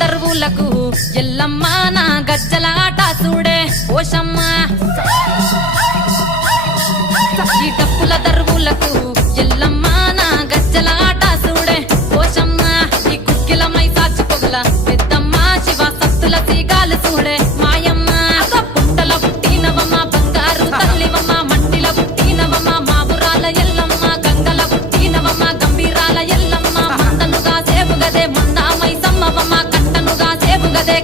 దరువులకు ఎల్లమ్మ నా గజ్జల ఆట చూడే ఓషమ్మ ఈ డప్పుల దరువులకు ఎల్లమ్మ నా గజ్జల ఆట చూడే ఓషమ్మ ఈ కుక్కిల మై సాచి పొగల పెద్దమ్మ శివ సత్తుల సీగాలు చూడే మాయమ్మ పుట్టల పుట్టినవమ్మ బంగారు తల్లివమ్మ మట్టిల పుట్టినవమ్మ మావురాల ఎల్లమ్మ గంగల పుట్టినవమ్మ గంభీరాల ఎల్లమ్మ మందనుగా సేపుగదే మందామై సమ్మవమ్మ కట్టనుగా సేపుగదే